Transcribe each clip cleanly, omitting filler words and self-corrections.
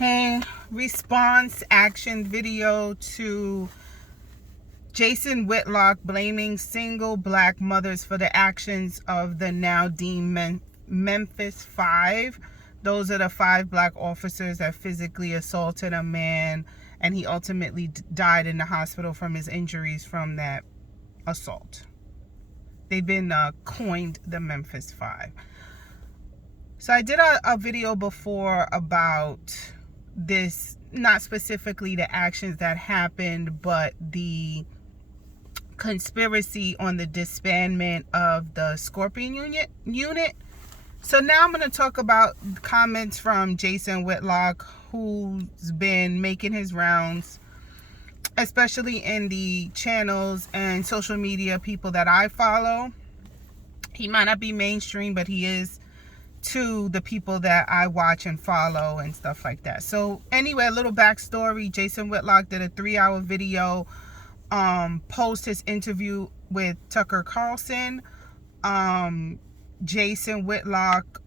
Okay, response action video to Jason Whitlock blaming single black mothers for the actions of the now deemed Memphis Five. Those are the 5 black officers that physically assaulted a man, and he ultimately died in the hospital from his injuries from that assault. They've been coined the Memphis Five. So I did a video before about this, not specifically the actions that happened, but the conspiracy on the disbandment of the Scorpion unit. So now I'm going to talk about comments from Jason Whitlock, who's been making his rounds, especially in the channels and social media people that I follow. He might not be mainstream, but he is to the people that I watch and follow and stuff like that. So anyway, a little backstory. Jason Whitlock did a 3-hour video post his interview with Tucker Carlson. Jason Whitlock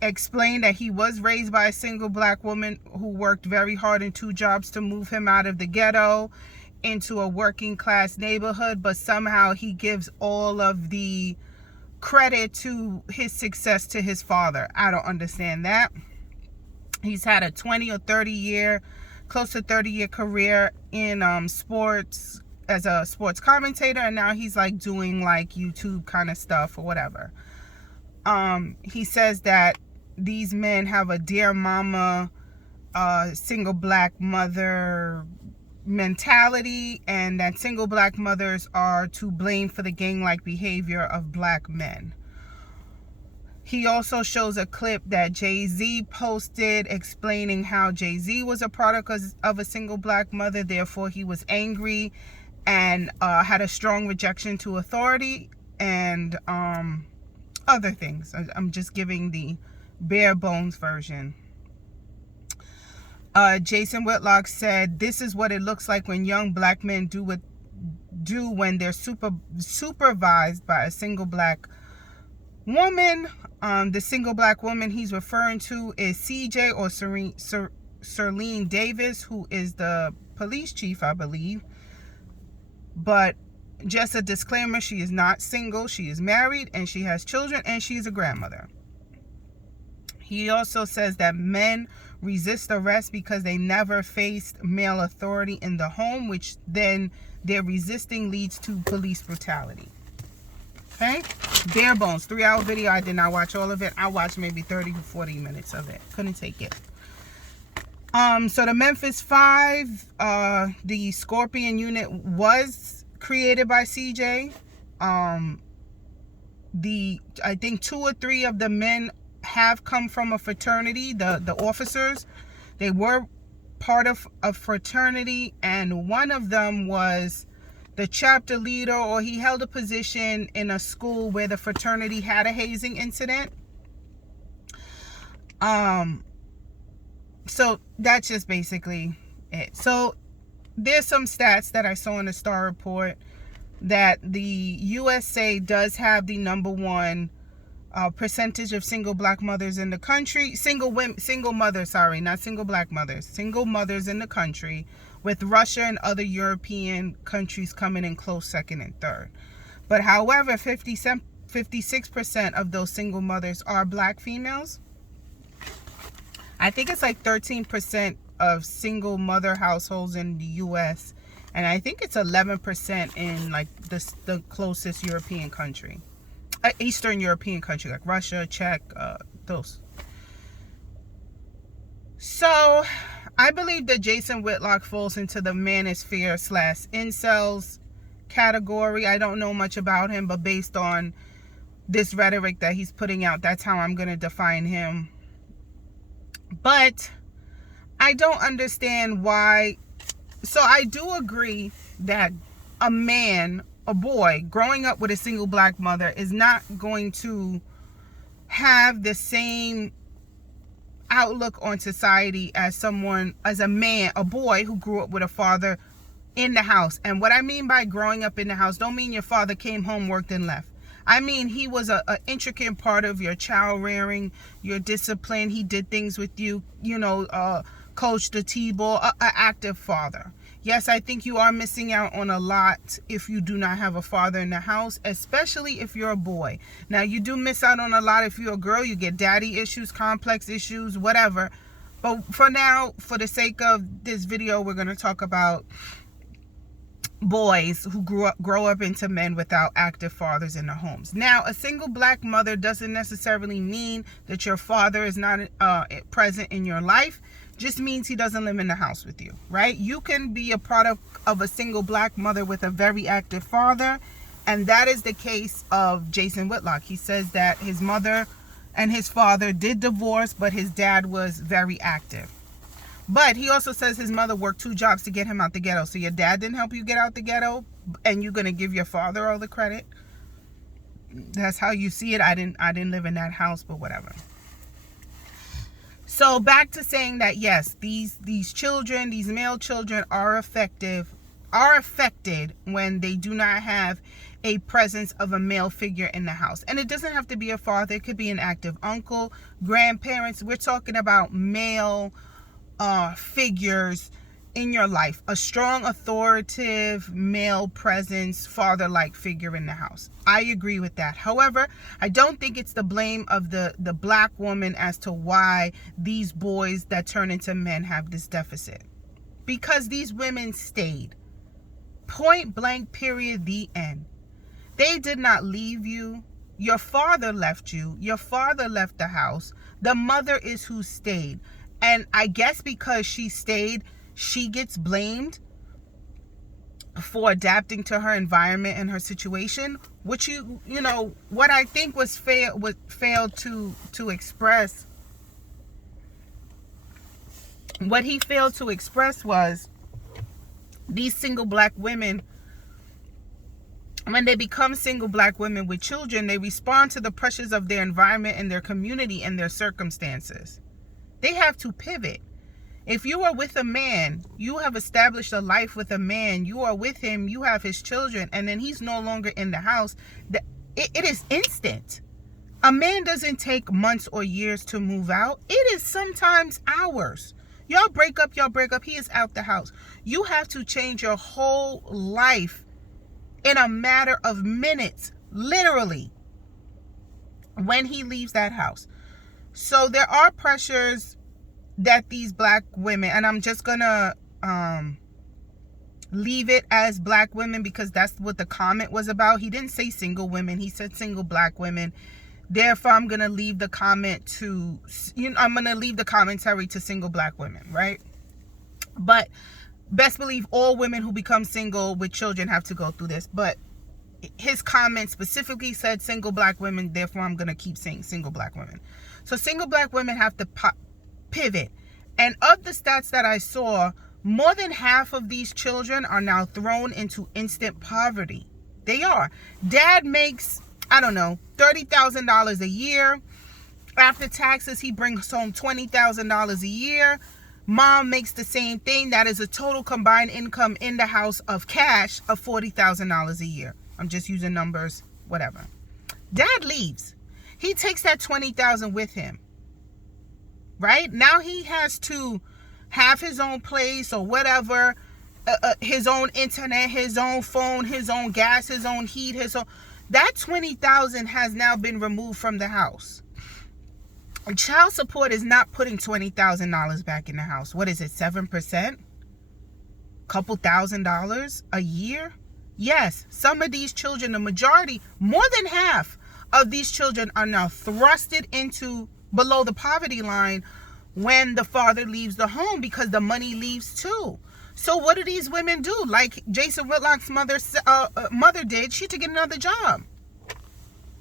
explained that he was raised by a single black woman who worked very hard in 2 jobs to move him out of the ghetto into a working class neighborhood, but somehow he gives all of the credit to his success to his father. I don't understand that. He's had a 20 or 30 year, close to 30-year career in sports as a sports commentator, and now he's like doing like YouTube kind of stuff or whatever. He says that these men have a dear mama, single black mother mentality, and that single black mothers are to blame for the gang-like behavior of black men. He also shows a clip that Jay-Z posted explaining how Jay-Z was a product of a single black mother, therefore he was angry and had a strong rejection to authority and other things. I'm just giving the bare bones version. Jason Whitlock said, "This is what it looks like when young black men do when they're supervised by a single black woman." The single black woman he's referring to is CJ or Serlene Davis, who is the police chief, I believe. But just a disclaimer, she is not single. She is married and she has children and she is a grandmother. He also says that men resist arrest because they never faced male authority in the home, which then their resisting leads to police brutality. Okay? Bare bones. 3-hour video. I did not watch all of it. I watched maybe 30 to 40 minutes of it. Couldn't take it. So the Memphis Five, the Scorpion unit was created by CJ. I think 2 or 3 of the men have come from a fraternity. The officers, they were part of a fraternity, and one of them was the chapter leader, or he held a position in a school where the fraternity had a hazing incident. So that's just basically it. So there's some stats that I saw in the Star Report that the USA does have the #1 percentage of single black mothers in the country. Single mothers in the country, with Russia and other European countries coming in close second and third. But however, 56% of those single mothers are black females. I think it's like 13% of single mother households in the US, and I think it's 11% in like the closest European country. Eastern European country like Russia, Czech, those. So I believe that Jason Whitlock falls into the Manosphere / incels category. I don't know much about him, but based on this rhetoric that he's putting out, that's how I'm going to define him. But I don't understand why. So I do agree that a boy growing up with a single black mother is not going to have the same outlook on society as a boy who grew up with a father in the house. And what I mean by growing up in the house, don't mean your father came home, worked, and left. I mean, he was a intricate part of your child rearing, your discipline. He did things with you, coached the T-ball, an active father. Yes, I think you are missing out on a lot if you do not have a father in the house, especially if you're a boy. Now, you do miss out on a lot if you're a girl. You get daddy issues, complex issues, whatever. But for now, for the sake of this video, we're going to talk about boys who grow up into men without active fathers in their homes. Now, a single black mother doesn't necessarily mean that your father is not present in your life. Just means he doesn't live in the house with you, right? You can be a product of a single black mother with a very active father, and that is the case of Jason Whitlock. He says that his mother and his father did divorce, but his dad was very active. But he also says his mother worked 2 jobs to get him out the ghetto. So your dad didn't help you get out the ghetto, and you're going to give your father all the credit? That's how you see it. I didn't live in that house, but whatever. So back to saying that, yes, these children, these male children are affected when they do not have a presence of a male figure in the house. And it doesn't have to be a father. It could be an active uncle, grandparents. We're talking about male figures in your life, a strong, authoritative male presence, father-like figure in the house. I agree with that. However, I don't think it's the blame of the black woman as to why these boys that turn into men have this deficit. Because these women stayed. Point blank, period, the end. They did not leave you. Your father left you. Your father left the house. The mother is who stayed. And I guess because she stayed, she gets blamed for adapting to her environment and her situation, which what I think was failed to express. What he failed to express was these single black women, when they become single black women with children, they respond to the pressures of their environment and their community and their circumstances. They have to pivot. If you are with a man, you have established a life with a man, you are with him, you have his children, and then he's no longer in the house, it is instant. A man doesn't take months or years to move out. It is sometimes hours. Y'all break up, he is out the house. You have to change your whole life in a matter of minutes, literally, when he leaves that house. So there are pressures that these black women, and I'm just gonna leave it as black women because that's what the comment was about. He didn't say single women, he said single black women. Therefore, I'm gonna leave the comment to, I'm gonna leave the commentary to single black women, right? But best believe all women who become single with children have to go through this. But his comment specifically said single black women, therefore I'm gonna keep saying single black women. So single black women have to pivot. And of the stats that I saw, more than half of these children are now thrown into instant poverty. They are. Dad makes, I don't know, $30,000 a year. After taxes, he brings home $20,000 a year. Mom makes the same thing. That is a total combined income in the house of cash of $40,000 a year. I'm just using numbers, whatever. Dad leaves. He takes that $20,000 with him, right? Now he has to have his own place or whatever, his own internet, his own phone, his own gas, his own heat, that $20,000 has now been removed from the house. And child support is not putting $20,000 back in the house. What is it, 7%? Couple $1,000 a year? Yes, some of these children, the majority, more than half of these children are now thrusted into below the poverty line when the father leaves the home because the money leaves too. So what do these women do? Like Jason Whitlock's mother did, she had to get another job,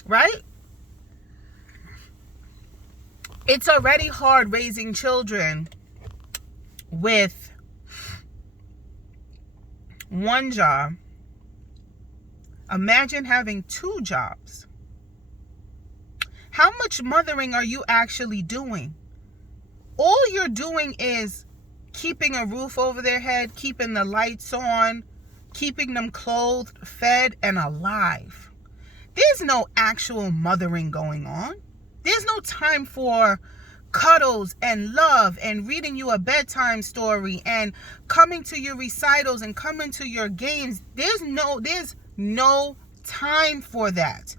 right? It's already hard raising children with one job. Imagine having 2 jobs. How much mothering are you actually doing? All you're doing is keeping a roof over their head, keeping the lights on, keeping them clothed, fed, and alive. There's no actual mothering going on. There's no time for cuddles and love and reading you a bedtime story and coming to your recitals and coming to your games. There's no time for that.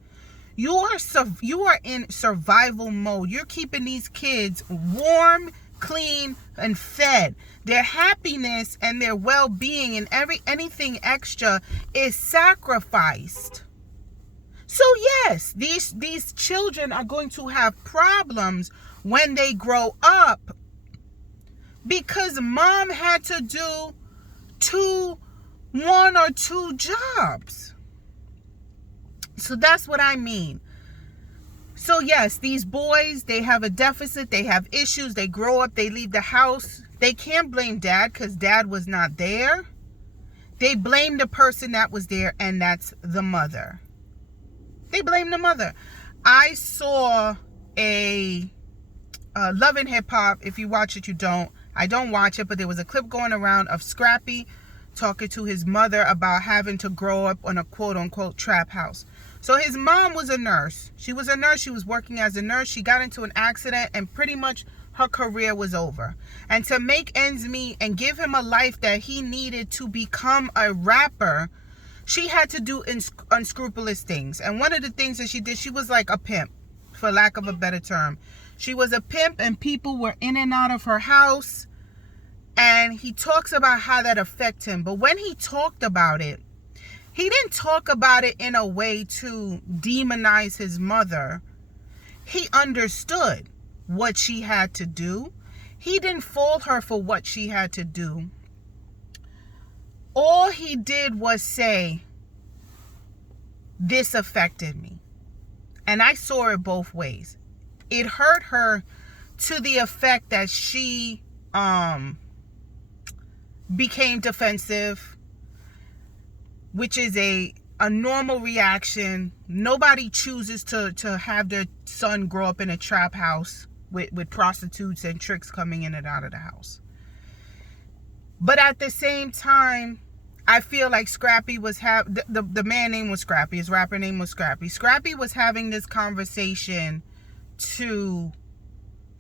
You are in survival mode. You're keeping these kids warm, clean, and fed. Their happiness and their well-being and anything extra is sacrificed. So yes, these children are going to have problems when they grow up because mom had to do one or two jobs. So that's what I mean. So yes, these boys, they have a deficit, they have issues, they grow up, they leave the house. They can't blame dad because dad was not there. They blame the person that was there, and that's the mother. They blame the mother. I saw a Love and Hip Hop. If you watch it, you don't. I don't watch it, but there was a clip going around of Scrappy talking to his mother about having to grow up on a quote-unquote trap house. So his mom was a nurse. She was a nurse. She was working as a nurse. She got into an accident, and pretty much her career was over. And to make ends meet and give him a life that he needed to become a rapper, she had to do unscrupulous things. And one of the things that she did, she was like a pimp, for lack of a better term. She was a pimp, and people were in and out of her house. And he talks about how that affected him. But when he talked about it, he didn't talk about it in a way to demonize his mother. He understood what she had to do. He didn't fault her for what she had to do. All he did was say, this affected me. And I saw it both ways. It hurt her to the effect that she became defensive, which is a normal reaction. Nobody chooses to have their son grow up in a trap house with prostitutes and tricks coming in and out of the house. But at the same time, I feel like Scrappy was the man name was Scrappy, his rapper name was Scrappy. Scrappy was having this conversation to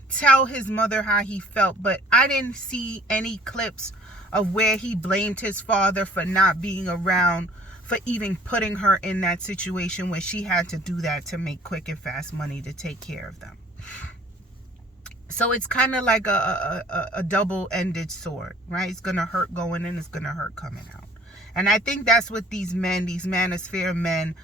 tell his mother how he felt, but I didn't see any clips of where he blamed his father for not being around, for even putting her in that situation where she had to do that to make quick and fast money to take care of them. So it's kind of like a double-ended sword, right? It's going to hurt going in, it's going to hurt coming out. And I think that's what these men, these Manosphere men,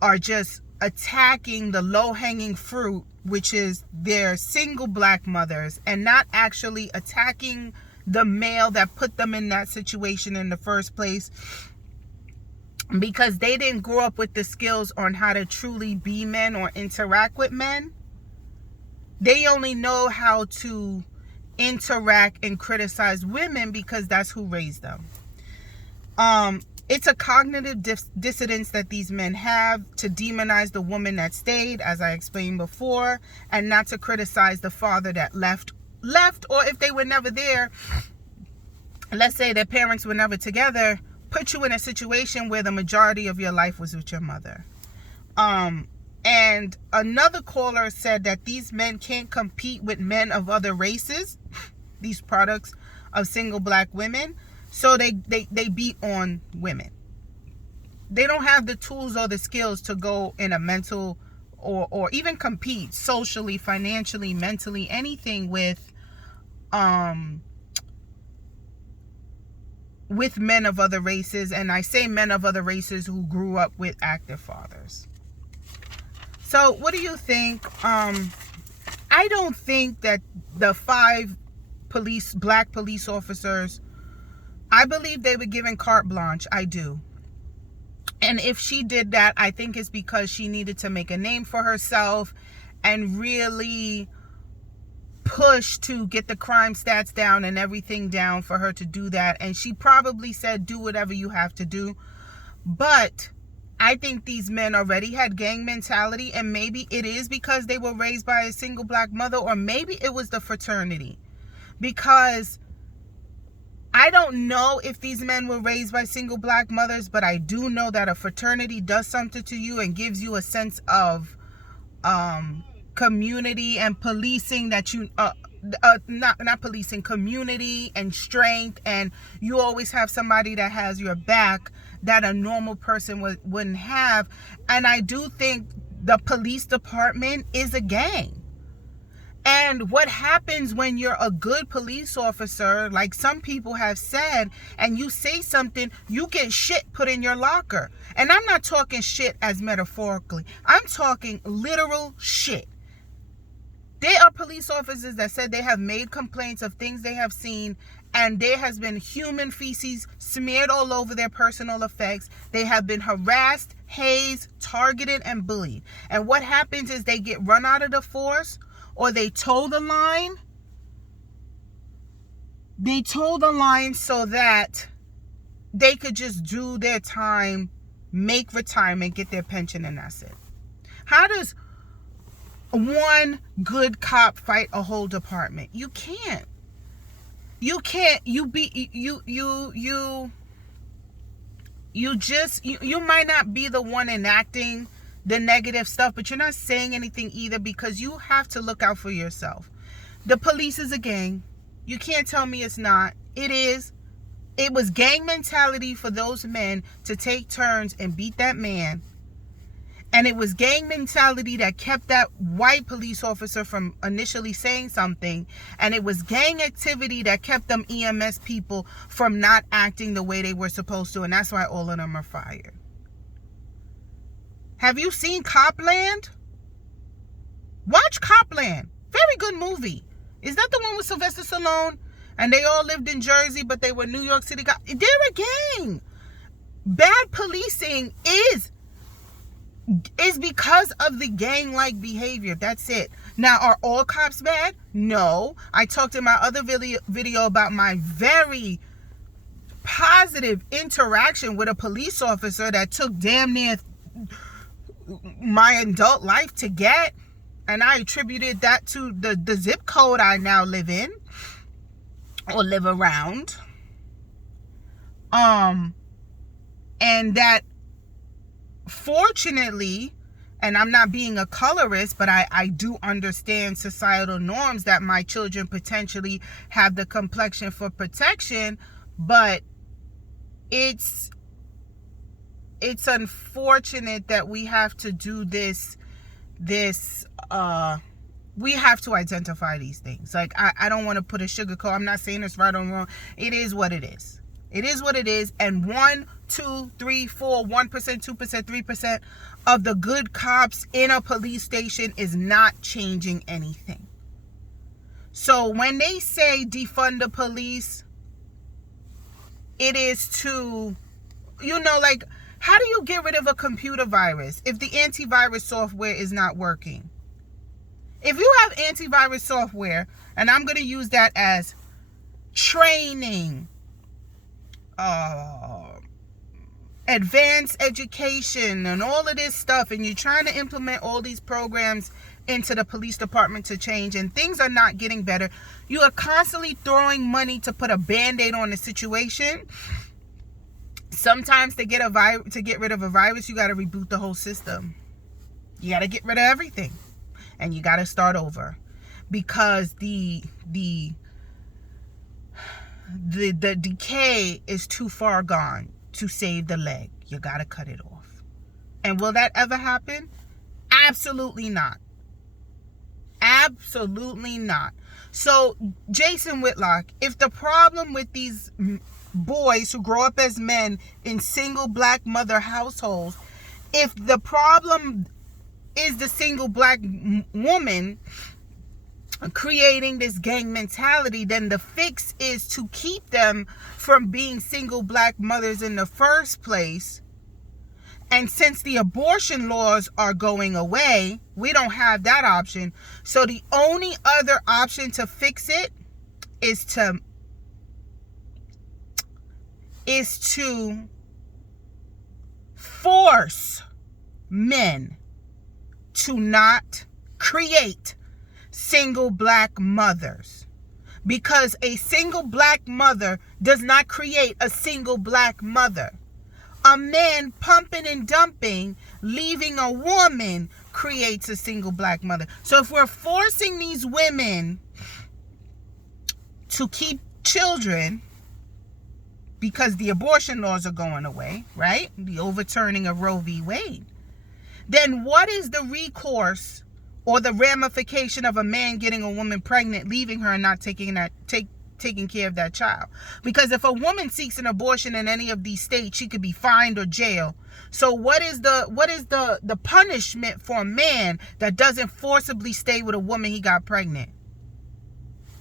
are just attacking the low-hanging fruit, which is their single black mothers, and not actually attacking the male that put them in that situation in the first place, because they didn't grow up with the skills on how to truly be men or interact with men. They only know how to interact and criticize women because that's who raised them. It's a cognitive dissonance that these men have to demonize the woman that stayed, as I explained before, and not to criticize the father that left, or if they were never there, let's say their parents were never together, put you in a situation where the majority of your life was with your mother. And another caller said that these men can't compete with men of other races, these products of single black women. So they beat on women. They don't have the tools or the skills to go in a mental or even compete socially, financially, mentally, anything with men of other races. And I say men of other races who grew up with active fathers. So what do you think? I don't think that the 5 black police officers, I believe they were given carte blanche. I do. And if she did that, I think it's because she needed to make a name for herself and really push to get the crime stats down and everything down for her to do that. And she probably said, do whatever you have to do. But I think these men already had gang mentality, and maybe it is because they were raised by a single black mother, or maybe it was the fraternity. Because I don't know if these men were raised by single black mothers, but I do know that a fraternity does something to you and gives you a sense of community and policing, that you not policing, community and strength, and you always have somebody that has your back that a normal person wouldn't have. And I do think the police department is a gang. And what happens when you're a good police officer, like some people have said, and you say something, you get shit put in your locker. And I'm not talking shit as metaphorically. I'm talking literal shit. There are police officers that said they have made complaints of things they have seen, and there has been human feces smeared all over their personal effects. They have been harassed, hazed, targeted, and bullied. And what happens is they get run out of the force, or they toe the line. They toe the line so that they could just do their time, make retirement, get their pension, and that's it. How does one good cop fight a whole department? You can't. You can't. You might not be the one enacting the negative stuff, but you're not saying anything either, because you have to look out for yourself. The police is a gang. You can't tell me it's not. It is. It was gang mentality for those men to take turns and beat that man. And it was gang mentality that kept that white police officer from initially saying something. And it was gang activity that kept them EMS people from not acting the way they were supposed to. And that's why all of them are fired. Have you seen Copland? Watch Copland. Very good movie. Is that the one with Sylvester Stallone? And they all lived in Jersey, but they were New York City cops. They're a gang. Bad policing is because of the gang-like behavior. That's it. Now, are all cops bad? No. I talked in my other video about my very positive interaction with a police officer that took damn near my adult life to get, and I attributed that to the zip code I now live in or live around. And that, fortunately, and I'm not being a colorist, but I do understand societal norms that my children potentially have the complexion for protection, but it's unfortunate that we have to do this we have to identify these things. Like, I don't want to put a sugarcoat. I'm not saying it's right or wrong. It is what it is. It is what it is. And 1, 2, 3, 4, 1%, 2%, 3% of the good cops in a police station is not changing anything. So when they say defund the police, it is to, like, how do you get rid of a computer virus if the antivirus software is not working? If you have antivirus software, and I'm going to use that as training, advanced education, and all of this stuff, and you're trying to implement all these programs into the police department to change, and things are not getting better, you are constantly throwing money to put a band-aid on the situation. Sometimes to get rid of a virus, you got to reboot the whole system. You got to get rid of everything, and you got to start over, because the decay is too far gone to save the leg. You got to cut it off. And will that ever happen? Absolutely not. Absolutely not. So, Jason Whitlock, if the problem with these boys who grow up as men in single black mother households, if the problem is the single black woman creating this gang mentality, then the fix is to keep them from being single black mothers in the first place. And since the abortion laws are going away, we don't have that option. So the only other option to fix it is to force men to not create single black mothers. because a single black mother does not create a single black mother. A man pumping and dumping, leaving a woman, creates a single black mother. So if we're forcing these women to keep children because the abortion laws are going away, right? The overturning of Roe v. Wade. Then what is the recourse or the ramification of a man getting a woman pregnant, leaving her and not taking care of that child? Because if a woman seeks an abortion in any of these states, she could be fined or jailed. So what is the punishment for a man that doesn't forcibly stay with a woman he got pregnant?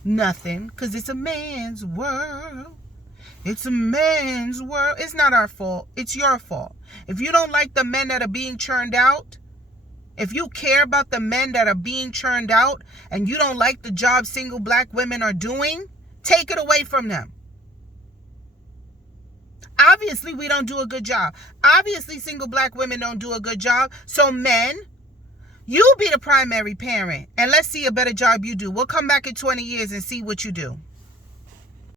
Nothing, because it's a man's world. It's a man's world. It's not our fault. It's your fault. If you don't like the men that are being churned out, if you care about the men that are being churned out, and you don't like the job single black women are doing, take it away from them. Obviously, we don't do a good job. Obviously, single black women don't do a good job. So men, you be the primary parent, and let's see a better job you do. We'll come back in 20 years and see what you do.